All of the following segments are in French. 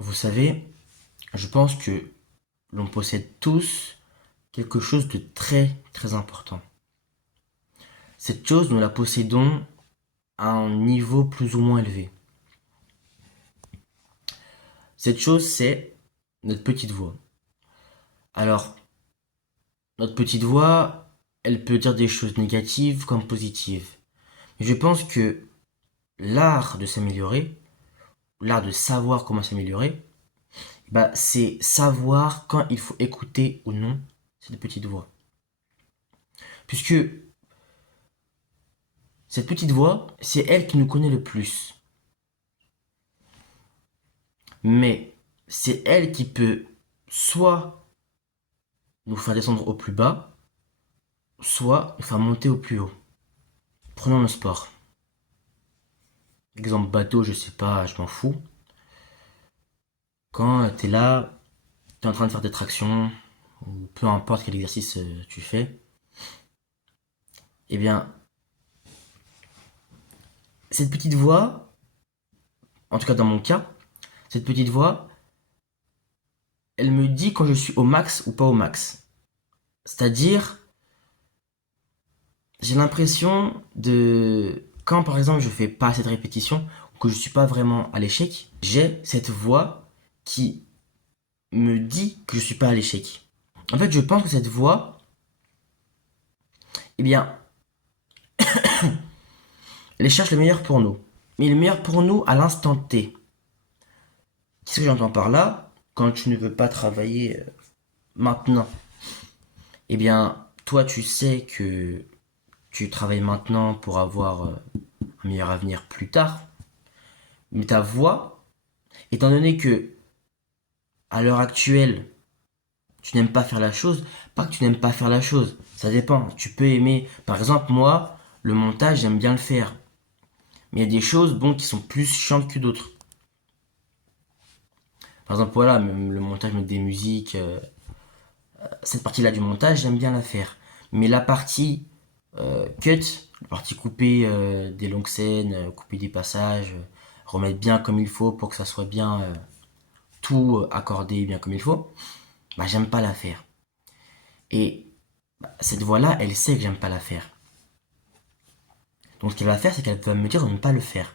Vous savez, je pense que l'on possède tous quelque chose de très très important. Cette chose, nous la possédons à un niveau plus ou moins élevé. Cette chose, c'est notre petite voix. Alors, notre petite voix, elle peut dire des choses négatives comme positives. Mais je pense que l'art de s'améliorer, l'art de savoir comment s'améliorer, c'est savoir quand il faut écouter ou non cette petite voix. Puisque cette petite voix, c'est elle qui nous connaît le plus. Mais c'est elle qui peut soit nous faire descendre au plus bas, soit nous faire monter au plus haut. Prenons le sport. Exemple bateau, je sais pas, je m'en fous. Quand t'es là, t'es en train de faire des tractions, ou peu importe quel exercice tu fais, eh bien, cette petite voix, en tout cas dans mon cas, cette petite voix, elle me dit quand je suis au max ou pas au max. C'est-à-dire, j'ai l'impression de... Quand par exemple je fais pas cette répétition, ou que je suis pas vraiment à l'échec, j'ai cette voix qui me dit que je suis pas à l'échec. En fait, je pense que cette voix, eh bien, elle cherche le meilleur pour nous. Mais le meilleur pour nous à l'instant T. Qu'est-ce que j'entends par là? Quand tu ne veux pas travailler maintenant, eh bien, toi, tu sais que tu travailles maintenant pour avoir un meilleur avenir plus tard. Mais ta voix, étant donné que à l'heure actuelle, tu n'aimes pas faire la chose, pas que tu n'aimes pas faire la chose, ça dépend. Tu peux aimer, par exemple, moi, le montage, j'aime bien le faire. Mais il y a des choses, bon, qui sont plus chiantes que d'autres. Par exemple, voilà, même le montage des musiques, cette partie-là du montage, j'aime bien la faire. Mais la partie cut, la partie couper des longues scènes, couper des passages, remettre bien comme il faut pour que ça soit bien tout accordé bien comme il faut, j'aime pas la faire. Et cette voix-là, elle sait que j'aime pas la faire. Donc ce qu'elle va faire, c'est qu'elle va me dire de ne pas le faire.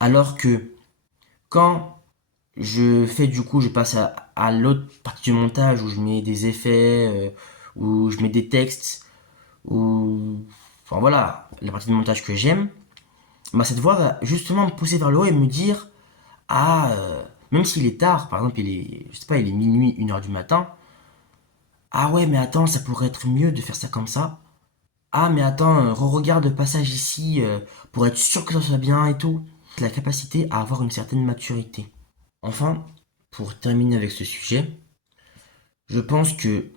Alors que quand je fais du coup, je passe à l'autre partie du montage où je mets des effets, où je mets des textes, où... Enfin voilà, la partie du montage que j'aime, cette voix va justement me pousser vers le haut et me dire, ah, même s'il est tard, par exemple, il est, je sais pas, il est minuit, 1 heure du matin, ah ouais, mais attends, ça pourrait être mieux de faire ça comme ça. Ah, mais attends, re-regarde le passage ici pour être sûr que ça soit bien et tout. La capacité à avoir une certaine maturité. Enfin, pour terminer avec ce sujet, je pense que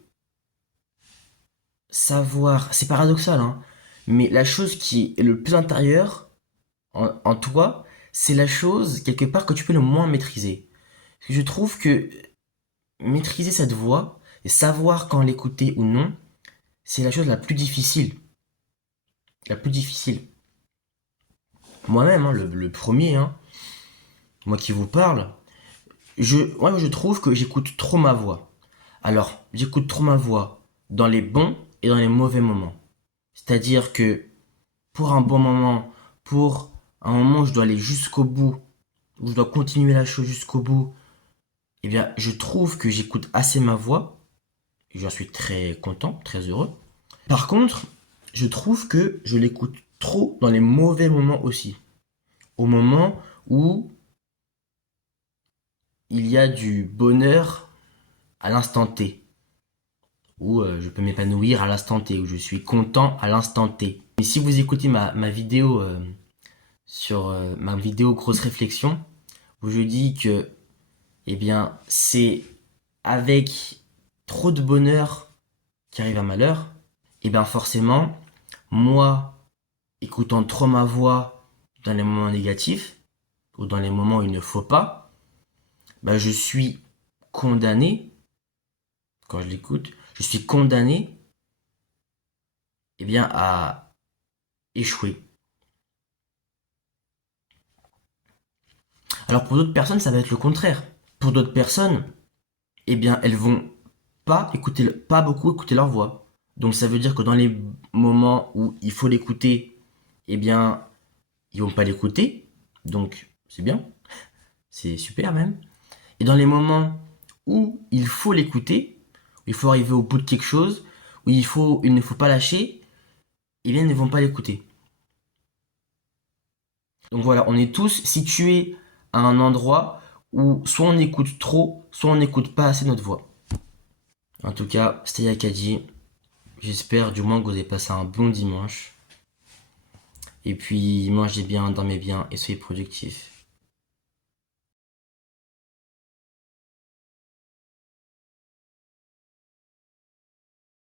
savoir, c'est paradoxal, hein, mais la chose qui est le plus intérieure en toi, c'est la chose quelque part que tu peux le moins maîtriser. Parce que je trouve que maîtriser cette voix et savoir quand l'écouter ou non, c'est la chose la plus difficile. La plus difficile. Moi-même, hein, le premier, hein, moi qui vous parle, moi, je trouve que j'écoute trop ma voix. Alors, j'écoute trop ma voix dans les bons et dans les mauvais moments. C'est-à-dire que pour un bon moment, pour un moment où je dois aller jusqu'au bout, où je dois continuer la chose jusqu'au bout, eh bien, je trouve que j'écoute assez ma voix. Et j'en suis très content, très heureux. Par contre, je trouve que je l'écoute trop dans les mauvais moments aussi. Au moment où il y a du bonheur à l'instant T, où je peux m'épanouir à l'instant T, où je suis content à l'instant T. Mais si vous écoutez ma vidéo sur ma vidéo grosse réflexion, où je dis que eh bien c'est avec trop de bonheur qu'arrive un malheur, et bien forcément, moi, écoutant trop ma voix dans les moments négatifs, ou dans les moments où il ne faut pas, je suis condamné, quand je l'écoute, je suis condamné à échouer. Alors pour d'autres personnes, ça va être le contraire. Pour d'autres personnes, eh bien, elles vont pas beaucoup écouter leur voix. Donc ça veut dire que dans les moments où il faut l'écouter, eh bien, ils vont pas l'écouter. Donc c'est bien, c'est super même. Et dans les moments où il faut l'écouter, où il faut arriver au bout de quelque chose, où il ne faut pas lâcher, eh bien, ils ne vont pas l'écouter. Donc voilà, on est tous situés à un endroit où soit on écoute trop, soit on n'écoute pas assez notre voix. En tout cas, c'était Yakadi. J'espère du moins que vous avez passé un bon dimanche. Et puis, mangez bien, dormez bien et soyez productifs.